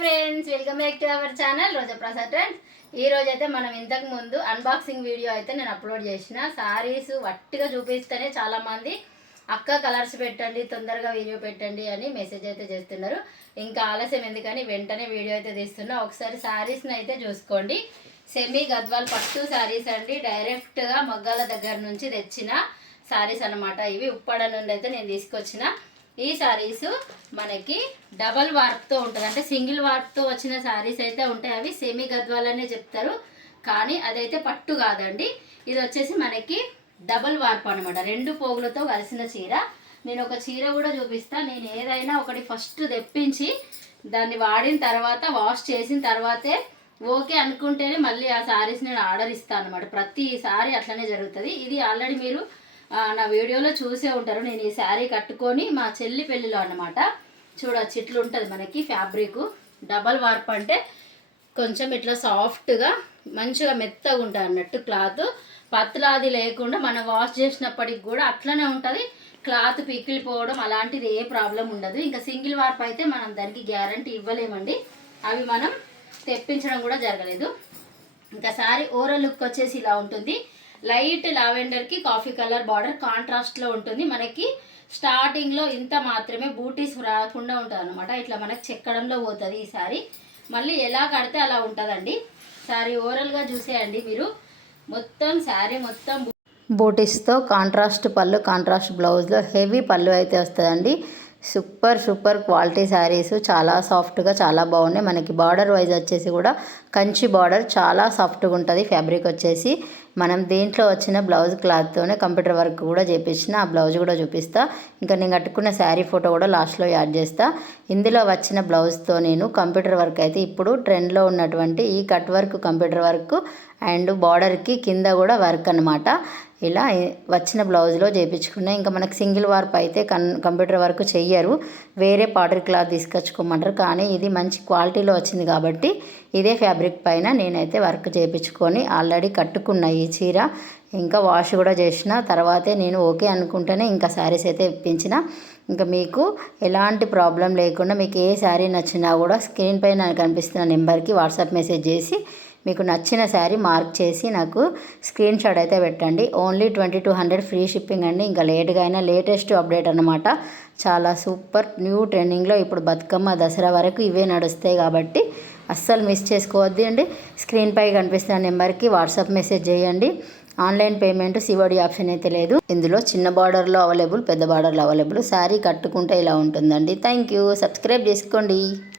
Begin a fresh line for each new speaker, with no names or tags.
Friends welcome back to our channel Roja Prasad friends ఈ రోజైతే అయితే మనం ఇంతకు ముందు అన్బాక్సింగ్ వీడియో అయితే నేను అప్లోడ్ చేసిన. సారీస్ వట్టిగా చూపిస్తేనే చాలామంది అక్క కలర్స్ పెట్టండి తొందరగా వీడియో పెట్టండి అని మెసేజ్ అయితే చేస్తున్నారు. ఇంకా ఆలస్యం ఎందుకని వెంటనే వీడియో అయితే తీస్తున్నా. ఒకసారి శారీస్ని అయితే చూసుకోండి. సెమీ గద్వాల్ పట్టు శారీస్ అండి. డైరెక్ట్గా మగ్గాల దగ్గర నుంచి తెచ్చిన సారీస్ అన్నమాట. ఇవి ఉప్పాడ నుండి అయితే నేను తీసుకొచ్చిన. ఈ శారీస్ మనకి డబల్ వార్ప్తో ఉంటుంది. అంటే సింగిల్ వార్ప్తో వచ్చిన శారీస్ అయితే ఉంటాయి. అవి సెమీ గద్వాలనే చెప్తారు. కానీ అదైతే పట్టు కాదండి. ఇది వచ్చేసి మనకి డబల్ వార్ప్ అనమాట రెండు పోగులతో కలిసిన చీర. నేను ఒక చీర కూడా చూపిస్తా. నేను ఏదైనా ఒకటి ఫస్ట్ తెప్పించి దాన్ని వాడిన తర్వాత వాష్ చేసిన తర్వాతే ఓకే అనుకుంటేనే మళ్ళీ ఆ శారీస్ నేను ఆర్డర్ ఇస్తాను అనమాట ప్రతిసారి అట్లనే జరుగుతుంది. ఇది ఆల్రెడీ మీరు నా వీడియోలో చూసే ఉంటారు. నేను ఈ శారీ కట్టుకొని మా చెల్లి పెళ్ళిలో అనమాట చూడొచ్చు ఇట్లా ఉంటుంది మనకి ఫ్యాబ్రిక్ డబల్ వార్ప్ అంటే కొంచెం ఇట్లా సాఫ్ట్గా మంచిగా మెత్తగా ఉంటుంది అన్నట్టు క్లాత్ పత్లాది లేకుండా మనం వాష్ చేసినప్పటికి కూడా అట్లనే ఉంటుంది. క్లాత్ పిక్కిలిపోవడం అలాంటిది ఏ ప్రాబ్లం ఉండదు. ఇంకా సింగిల్ వార్ప్ అయితే మనం దానికి గ్యారంటీ ఇవ్వలేమండి. అవి మనం తెప్పించడం కూడా జరగలేదు. ఇంకా సారీ ఓవరాల్ లుక్ వచ్చేసి ఇలా ఉంటుంది. లైట్ లావెండర్కి కాఫీ కలర్ బార్డర్ కాంట్రాస్ట్లో ఉంటుంది. మనకి స్టార్టింగ్లో ఇంత మాత్రమే బూటీస్ రాకుండా ఉంటుంది అనమాట ఇట్లా మనకి చెక్కడంలో పోతుంది ఈ సారీ. మళ్ళీ ఎలా కడితే అలా ఉంటుందండి. సారీ ఓవరాల్గా చూసేయండి మీరు. మొత్తం శారీ మొత్తం బూటీస్తో కాంట్రాస్ట్ పళ్ళు కాంట్రాస్ట్ బ్లౌజ్లో హెవీ పళ్ళు అయితే వస్తుందండి. Super super quality saris. చాలా సాఫ్ట్గా చాలా బాగున్నాయి. మనకి బార్డర్ వైజ్ వచ్చేసి కూడా కంచి బార్డర్ చాలా సాఫ్ట్గా ఉంటుంది ఫ్యాబ్రిక్ వచ్చేసి. మనం దీంట్లో వచ్చిన బ్లౌజ్ క్లాత్తోనే కంప్యూటర్ వర్క్ కూడా చేపించిన ఆ బ్లౌజ్ కూడా చూపిస్తా. ఇంకా నేను కట్టుకున్న శారీ ఫోటో కూడా లాస్ట్లో యాడ్ చేస్తా. ఇందులో వచ్చిన బ్లౌజ్తో నేను కంప్యూటర్ వర్క్ అయితే ఇప్పుడు ట్రెండ్లో ఉన్నటువంటి ఈ cut work computer work and బార్డర్కి కింద కూడా వర్క్ అనమాట ఇలా వచ్చిన బ్లౌజ్లో చేయించుకున్నా ఇంకా మనకు సింగిల్ వార్ప్ అయితే కన్ కంప్యూటర్ వర్క్ చెయ్యరు. వేరే పాటర్ క్లాత్ తీసుకొచ్చుకోమంటారు. కానీ ఇది మంచి క్వాలిటీలో వచ్చింది కాబట్టి ఇదే ఫ్యాబ్రిక్ పైన నేనైతే వర్క్ చేయించుకొని ఆల్రెడీ కట్టుకున్న ఈ చీర. ఇంకా వాష్ కూడా చేసిన. తర్వాతే నేను ఓకే అనుకుంటేనే ఇంకా శారీస్ అయితే ఇప్పించిన. ఇంకా మీకు ఎలాంటి ప్రాబ్లం లేకుండా మీకు ఏ శారీ నచ్చినా కూడా స్క్రీన్ పైన కనిపిస్తున్న నెంబర్కి వాట్సాప్ మెసేజ్ చేసి మీకు నచ్చిన శారీ మార్క్ చేసి నాకు స్క్రీన్ షాట్ అయితే పెట్టండి. Only twenty two hundred free shipping అండి. ఇంకా లేట్గా అయినా లేటెస్ట్ అప్డేట్ అనమాట చాలా సూపర్ న్యూ ట్రెండింగ్లో ఇప్పుడు బతుకమ్మ దసరా వరకు ఇవే నడుస్తాయి కాబట్టి అస్సలు మిస్ చేసుకోవద్దు అండి. స్క్రీన్పై కనిపిస్తున్న నెంబర్కి వాట్సాప్ మెసేజ్ చేయండి. ఆన్లైన్ పేమెంట్ సివడి ఆప్షన్ అయితే లేదు. ఇందులో చిన్న బార్డర్లో అవైలబుల్ పెద్ద బార్డర్లో అవైలబుల్ శారీ కట్టుకుంటే ఇలా ఉంటుందండి. Thank you. సబ్స్క్రైబ్ చేసుకోండి.